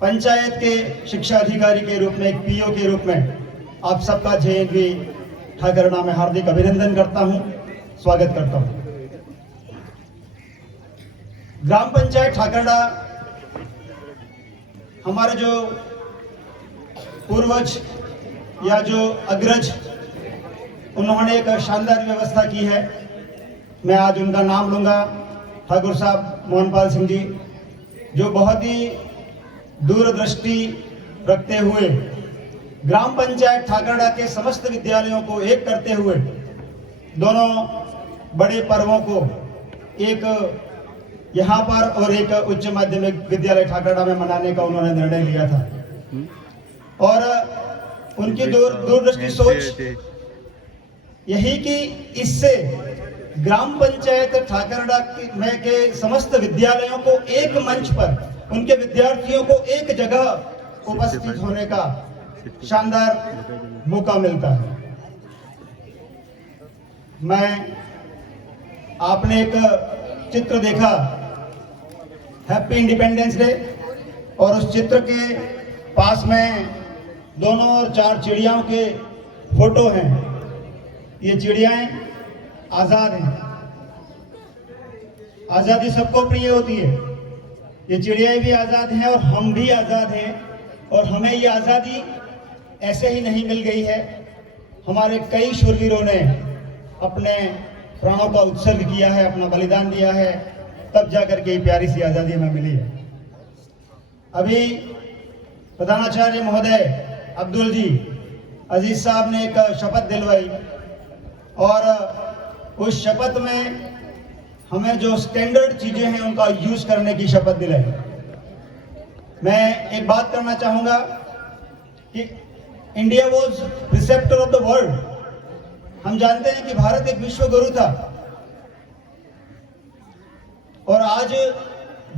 पंचायत के शिक्षा अधिकारी के रूप में, एक पीओ के रूप में आप सबका JNV ठाकरड़ा में हार्दिक अभिनंदन करता हूं, स्वागत करता हूं। ग्राम पंचायत ठाकरड़ा हमारे जो पूर्वज या जो अग्रज, उन्होंने एक शानदार व्यवस्था की है। मैं आज उनका नाम लूंगा, ठाकुर साहब मोहनपाल सिंह जी, जो बहुत ही दूरदृष्टि रखते हुए ग्राम पंचायत ठाकरड़ा के समस्त विद्यालयों को एक करते हुए दोनों बड़े पर्वों को, एक यहाँ पर और एक उच्च माध्यमिक विद्यालय ठाकरड़ा में मनाने का उन्होंने निर्णय लिया था। और उनकी दूरदृष्टि सोच यही कि इससे ग्राम पंचायत ठाकरड़ा में के समस्त विद्यालयों को एक मंच पर, उनके विद्यार्थियों को एक जगह उपस्थित होने का शानदार मौका मिलता है। आपने एक चित्र देखा हैप्पी इंडिपेंडेंस डे, और उस चित्र के पास में दोनों और 4 चिड़ियाओं के फोटो हैं। ये चिड़ियाएं आजाद हैं। आजादी सबको प्रिय होती है। ये चिड़ियाएं भी आजाद हैं और हम भी आजाद हैं। और हमें ये आजादी ऐसे ही नहीं मिल गई है। हमारे कई शूरवीरों ने अपने प्राणों का उत्सर्ग किया है, अपना बलिदान दिया है, तब जाकर के प्यारी सी आजादी हमें मिली है। अभी प्रधानाचार्य महोदय अब्दुल जी अजीज साहब ने एक शपथ दिलवाई, और उस शपथ में हमें जो स्टैंडर्ड चीजें हैं उनका यूज करने की शपथ दिलाई। मैं एक बात करना चाहूंगा कि India was receptor of the world. हम जानते हैं कि भारत एक विश्व गुरु था, और आज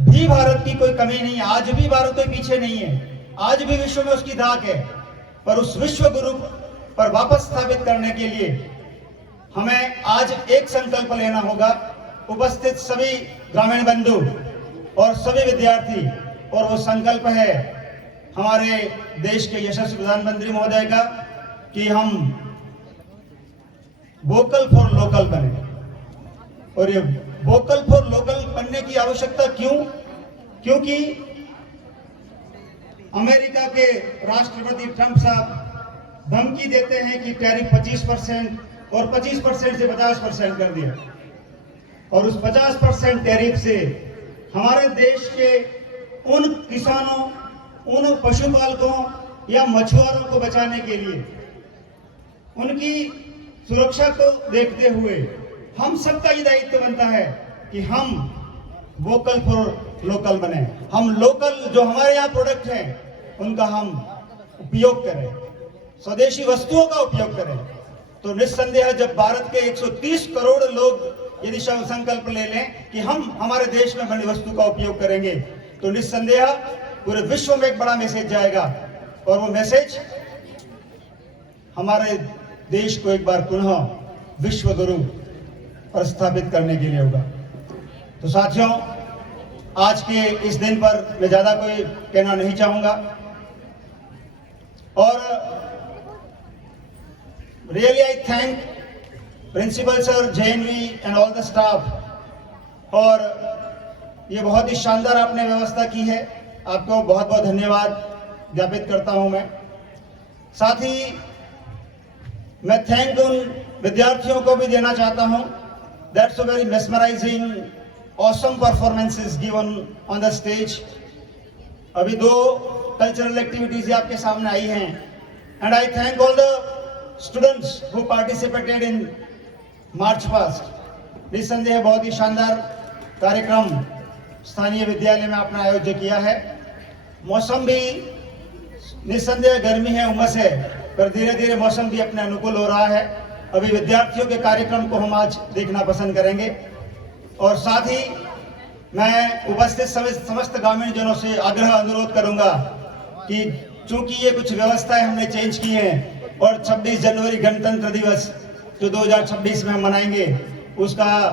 भी भारत की कोई कमी नहीं है। आज भी भारत कोई पीछे नहीं है। आज भी विश्व में उसकी धाक है। पर उस विश्व गुरु पर वापस स्थापित करने के लिए हमें आज एक संकल्प लेना होगा। उपस्थित सभी ग्रामीण बंधु और सभी विद्यार्थी, और वो संकल्प है हमारे देश के यशस्वी प्रधानमंत्री महोदय का कि हम वोकल फॉर लोकल बने। और ये वोकल फॉर लोकल बनने की आवश्यकता क्यों? क्योंकि अमेरिका के राष्ट्रपति ट्रंप साहब धमकी देते हैं कि टैरिफ 25% और 25% से 50% कर दिया, और उस 50% टैरिफ से हमारे देश के उन किसानों, उन पशुपालकों या मछुआरों को बचाने के लिए, उनकी सुरक्षा को देखते हुए हम सबका ये दायित्व बनता है कि हम वोकल फॉर लोकल बने। हम लोकल जो हमारे यहाँ प्रोडक्ट हैं उनका हम उपयोग करें, स्वदेशी वस्तुओं का उपयोग करें। तो निस्संदेह जब भारत के 130 करोड़ लोग यदि संकल्प ले लें कि हम हमारे देश में बनी वस्तु का उपयोग करेंगे, तो निस्संदेह पूरे विश्व में एक बड़ा मैसेज जाएगा। और वो मैसेज हमारे देश को एक बार पुनः विश्व गुरु पर स्थापित करने के लिए होगा। तो साथियों, आज के इस दिन पर मैं ज्यादा कोई कहना नहीं चाहूंगा, और really I thank principal sir, JNV and all the staff. और ये बहुत ही शानदार आपने व्यवस्था की है, आपको बहुत बहुत धन्यवाद ज्ञापित करता हूं मैं। साथ ही मैं थैंक उन विद्यार्थियों को भी देना चाहता हूं। That's a very mesmerising awesome performances given on the stage. अभी 2 कल्चरल एक्टिविटीज आपके सामने आई हैं, and I thank all the students who participated in march past. निस्संदेह बहुत ही शानदार कार्यक्रम स्थानीय विद्यालय में आपने आयोजित किया है। मौसम भी निस्संदेह गर्मी है, उमस है, पर धीरे धीरे मौसम भी अपने अनुकूल हो रहा है। अभी विद्यार्थियों के कार्यक्रम को हम आज देखना पसंद करेंगे। और साथ ही मैं उपस्थित समस्त ग्रामीण जनों से आग्रह अनुरोध करूंगा कि चूंकि ये कुछ व्यवस्थाएं हमने चेंज की हैं, और 26 जनवरी गणतंत्र दिवस जो 2026 में हम मनाएंगे, उसका